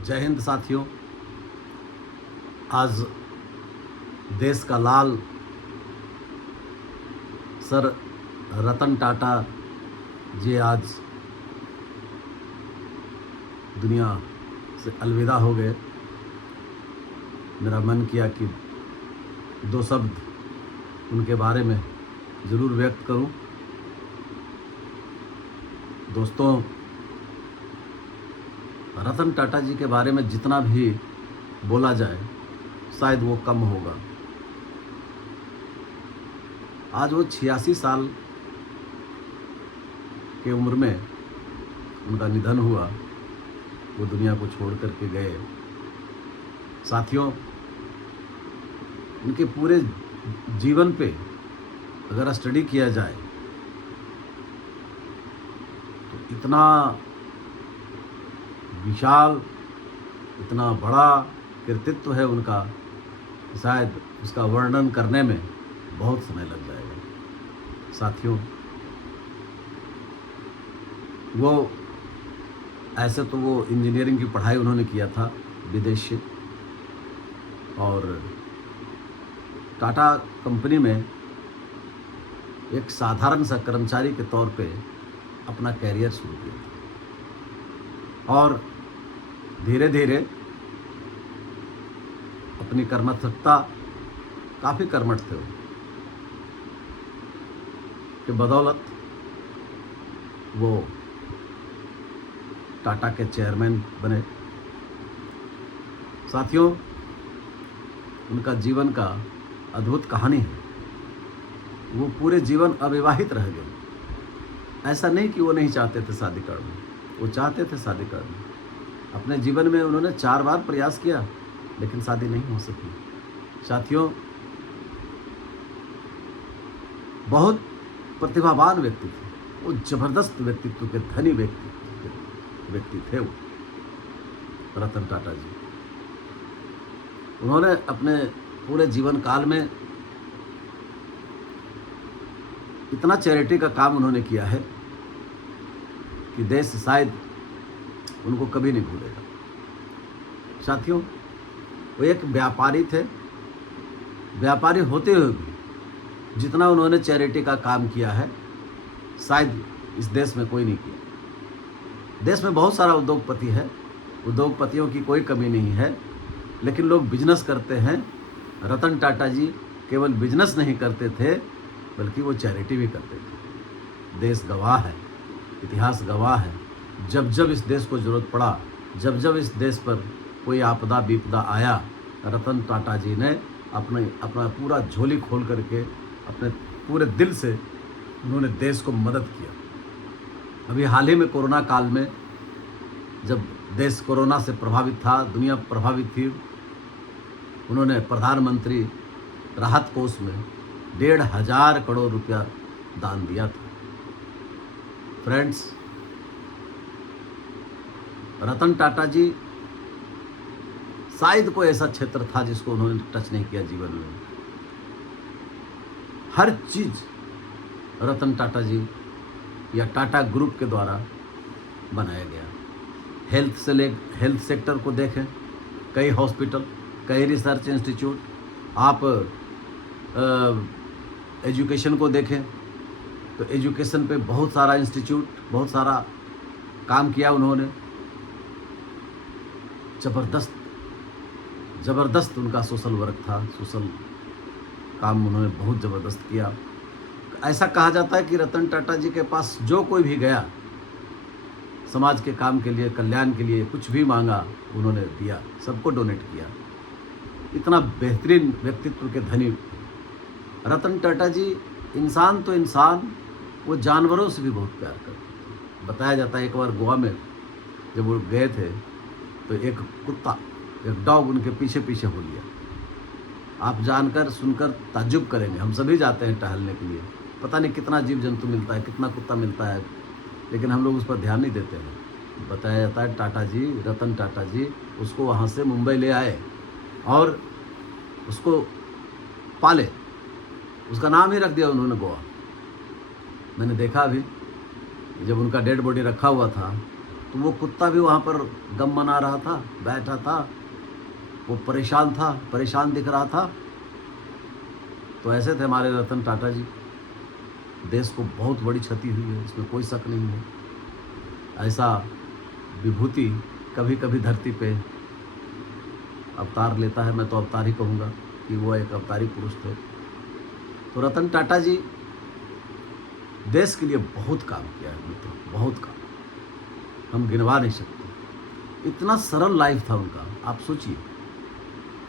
जय हिंद साथियों। आज देश का लाल सर रतन टाटा जी आज दुनिया से अलविदा हो गए। मेरा मन किया कि दो शब्द उनके बारे में ज़रूर व्यक्त करूं। दोस्तों, रतन टाटा जी के बारे में जितना भी बोला जाए शायद वो कम होगा। आज वो 86 साल की उम्र में उनका निधन हुआ, वो दुनिया को छोड़ करके गए। साथियों, उनके पूरे जीवन पे अगर स्टडी किया जाए तो इतना विशाल, इतना बड़ा कृतित्व है उनका, शायद उसका वर्णन करने में बहुत समय लग जाएगा। साथियों, वो ऐसे तो वो इंजीनियरिंग की पढ़ाई उन्होंने किया था विदेश से, और टाटा कंपनी में एक साधारण सा कर्मचारी के तौर पे अपना कैरियर शुरू किया था, और धीरे धीरे अपनी कर्मठता, काफ़ी कर्मठ थे के बदौलत वो टाटा के चेयरमैन बने। साथियों, उनका जीवन का अद्भुत कहानी है। वो पूरे जीवन अविवाहित रह गए। ऐसा नहीं कि वो नहीं चाहते थे शादी करना, वो चाहते थे शादी करना। अपने जीवन में उन्होंने 4 बार प्रयास किया लेकिन शादी नहीं हो सकी। साथियों, बहुत प्रतिभावान व्यक्ति थे वो, जबरदस्त व्यक्तित्व के धनी व्यक्ति थे वो रतन टाटा जी। उन्होंने अपने पूरे जीवन काल में इतना चैरिटी का काम उन्होंने किया है कि देश शायद उनको कभी नहीं भूलेगा। साथियों, वो एक व्यापारी थे। व्यापारी होते हुए भी जितना उन्होंने चैरिटी का काम किया है शायद इस देश में कोई नहीं किया। देश में बहुत सारा उद्योगपति है, उद्योगपतियों की कोई कमी नहीं है, लेकिन लोग बिजनेस करते हैं। रतन टाटा जी केवल बिजनेस नहीं करते थे बल्कि वो चैरिटी भी करते थे। देश गवाह है, इतिहास गवाह है। जब जब इस देश को ज़रूरत पड़ा, जब जब इस देश पर कोई आपदा विपदा आया, रतन टाटा जी ने अपना पूरा झोली खोल करके अपने पूरे दिल से उन्होंने देश को मदद किया। अभी हाल ही में कोरोना काल में जब देश कोरोना से प्रभावित था, दुनिया प्रभावित थी, उन्होंने प्रधानमंत्री राहत कोष में 1,500 करोड़ रुपया दान दिया था। फ्रेंड्स, रतन टाटा जी शायद कोई ऐसा क्षेत्र था जिसको उन्होंने टच नहीं किया जीवन में। हर चीज़ रतन टाटा जी या टाटा ग्रुप के द्वारा बनाया गया। हेल्थ सेक्टर को देखें, कई हॉस्पिटल, कई रिसर्च इंस्टीट्यूट, आप एजुकेशन को देखें तो एजुकेशन पे बहुत सारा इंस्टीट्यूट, बहुत सारा काम किया उन्होंने। ज़बरदस्त उनका सोशल वर्क था, सोशल काम उन्होंने बहुत ज़बरदस्त किया। ऐसा कहा जाता है कि रतन टाटा जी के पास जो कोई भी गया, समाज के काम के लिए, कल्याण के लिए कुछ भी मांगा, उन्होंने दिया, सबको डोनेट किया। इतना बेहतरीन व्यक्तित्व के धनी रतन टाटा जी। इंसान तो इंसान, वो जानवरों से भी बहुत प्यार करते थे। बताया जाता है एक बार गोवा में जब वो गए थे तो एक कुत्ता, एक डॉग उनके पीछे पीछे हो लिया। आप जानकर सुनकर ताज्जुब करेंगे। हम सभी जाते हैं टहलने के लिए, पता नहीं कितना जीव जंतु मिलता है, कितना कुत्ता मिलता है, लेकिन हम लोग उस पर ध्यान नहीं देते हैं। बताया जाता है टाटा जी, रतन टाटा जी उसको वहाँ से मुंबई ले आए और उसको पाले। उसका नाम ही रख दिया उन्होंने गोवा। मैंने देखा अभी जब उनका डेड बॉडी रखा हुआ था तो वो कुत्ता भी वहाँ पर गम मना रहा था, बैठा था, वो परेशान था, परेशान दिख रहा था। तो ऐसे थे हमारे रतन टाटा जी। देश को बहुत बड़ी क्षति हुई है, इसमें कोई शक नहीं है। ऐसा विभूति कभी कभी धरती पे अवतार लेता है। मैं तो अवतार ही कहूँगा कि वो एक अवतारी पुरुष थे। तो रतन टाटा जी देश के लिए बहुत काम किया है मित्रों, बहुत काम, हम गिनवा नहीं सकते। इतना सरल लाइफ था उनका। आप सोचिए,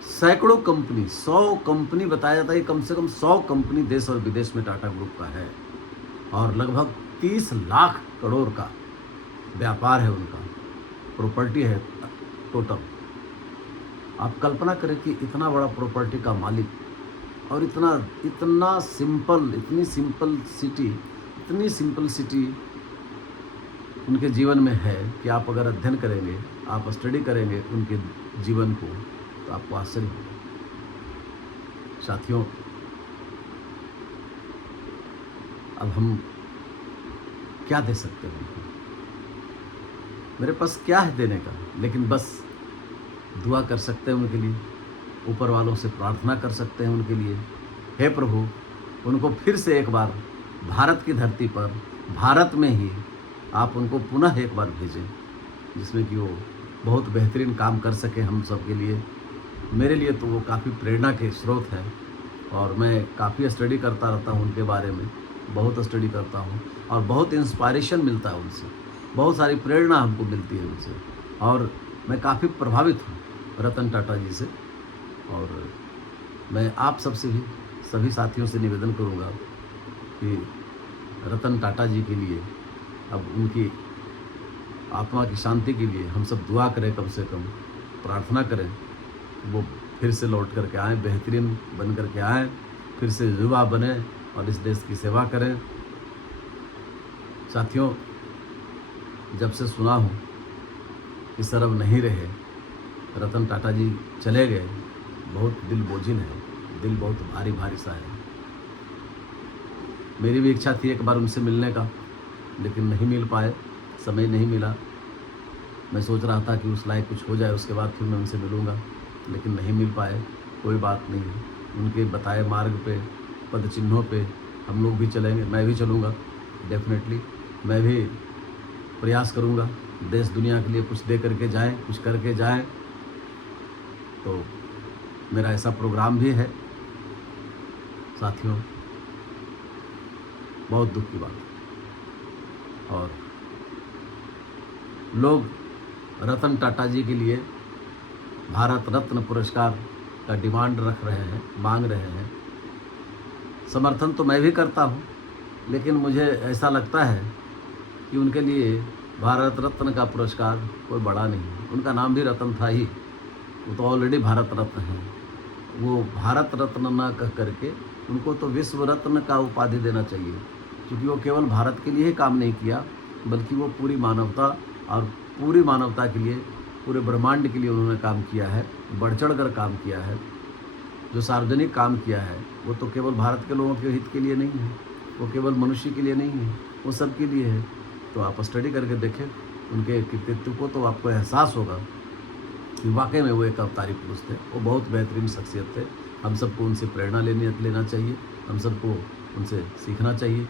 सैकड़ों कंपनी, 100 कंपनी बताया जाता है, कम से कम 100 कंपनी देश और विदेश में टाटा ग्रुप का है, और लगभग 30 लाख करोड़ का व्यापार है उनका, प्रॉपर्टी है टोटल। आप कल्पना करें कि इतना बड़ा प्रॉपर्टी का मालिक, और इतना सिंपल, इतनी सिंपल सिटी उनके जीवन में है कि आप अगर अध्ययन करेंगे, आप स्टडी करेंगे उनके जीवन को, तो आपको आश्चर्य होगा। साथियों, अब हम क्या दे सकते हैं उनको? मेरे पास क्या है देने का, लेकिन बस दुआ कर सकते हैं उनके लिए, ऊपर वालों से प्रार्थना कर सकते हैं उनके लिए। हे प्रभु, उनको फिर से एक बार भारत की धरती पर, भारत में ही आप उनको पुनः एक बार भेजें, जिसमें कि वो बहुत बेहतरीन काम कर सके हम सब के लिए। मेरे लिए तो वो काफ़ी प्रेरणा के स्रोत है, और मैं काफ़ी स्टडी करता रहता हूँ उनके बारे में, बहुत स्टडी करता हूँ, और बहुत इंस्पायरेशन मिलता है उनसे, बहुत सारी प्रेरणा हमको मिलती है उनसे, और मैं काफ़ी प्रभावित हूँ रतन टाटा जी से। और मैं आप सबसे भी, सभी साथियों से निवेदन करूँगा कि रतन टाटा जी के लिए, अब उनकी आत्मा की शांति के लिए हम सब दुआ करें, कम से कम प्रार्थना करें, वो फिर से लौट करके आएँ, बेहतरीन बन करके आएँ, फिर से युवा बने और इस देश की सेवा करें। साथियों, जब से सुना हूँ कि सर अब नहीं रहे, रतन टाटा जी चले गए, बहुत दिल बोझिल है, दिल बहुत भारी भारी सा है। मेरी भी इच्छा थी एक बार उनसे मिलने का, लेकिन नहीं मिल पाए, समय नहीं मिला। मैं सोच रहा था कि उस लायक कुछ हो जाए, उसके बाद फिर मैं उनसे मिलूँगा, लेकिन नहीं मिल पाए। कोई बात नहीं, उनके बताए मार्ग पे, पद चिन्हों पे हम लोग भी चलेंगे, मैं भी चलूँगा डेफिनेटली। मैं भी प्रयास करूँगा देश दुनिया के लिए कुछ दे करके जाएँ, कुछ करके जाएँ। तो मेरा ऐसा प्रोग्राम भी है। साथियों, बहुत दुख की बात है, और लोग रतन टाटा जी के लिए भारत रत्न पुरस्कार का डिमांड रख रहे हैं, मांग रहे हैं। समर्थन तो मैं भी करता हूँ, लेकिन मुझे ऐसा लगता है कि उनके लिए भारत रत्न का पुरस्कार कोई बड़ा नहीं है। उनका नाम भी रतन था ही, वो तो ऑलरेडी भारत रत्न है। वो भारत रत्न ना कह करके उनको तो विश्व रत्न का उपाधि देना चाहिए, क्योंकि वो केवल भारत के लिए ही काम नहीं किया, बल्कि वो पूरी मानवता, और पूरी मानवता के लिए, पूरे ब्रह्मांड के लिए उन्होंने काम किया है, बढ़ चढ़ कर काम किया है। जो सार्वजनिक काम किया है वो तो केवल भारत के लोगों के हित के लिए नहीं है, वो केवल मनुष्य के लिए नहीं है, वो सब के लिए है। तो आप स्टडी करके देखें उनके कृतित्व को, तो आपको एहसास होगा कि वाकई में वो एक अवतारी पुरुष थे। वो बहुत बेहतरीन शख्सियत थे। हम सबको उनसे प्रेरणा लेना चाहिए, हम सबको उनसे सीखना चाहिए।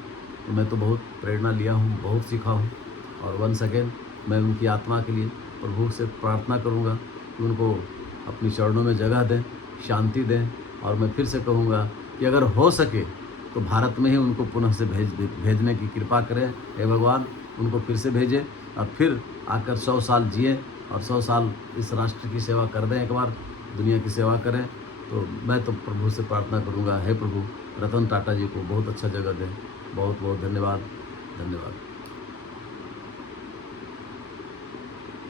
तो मैं तो बहुत प्रेरणा लिया हूँ, बहुत सीखा हूँ, और वंस अगेन मैं उनकी आत्मा के लिए प्रभु से प्रार्थना करूँगा कि उनको अपनी चरणों में जगह दें, शांति दें। और मैं फिर से कहूँगा कि अगर हो सके तो भारत में ही उनको पुनः से भेजने की कृपा करें। हे भगवान, उनको फिर से भेजें, और फिर आकर 100 साल जिए, और 100 साल इस राष्ट्र की सेवा कर दें, एक बार दुनिया की सेवा करें। तो मैं तो प्रभु से प्रार्थना करूँगा, हे प्रभु, रतन टाटा जी को बहुत अच्छा जगह दें। बहुत बहुत धन्यवाद, धन्यवाद।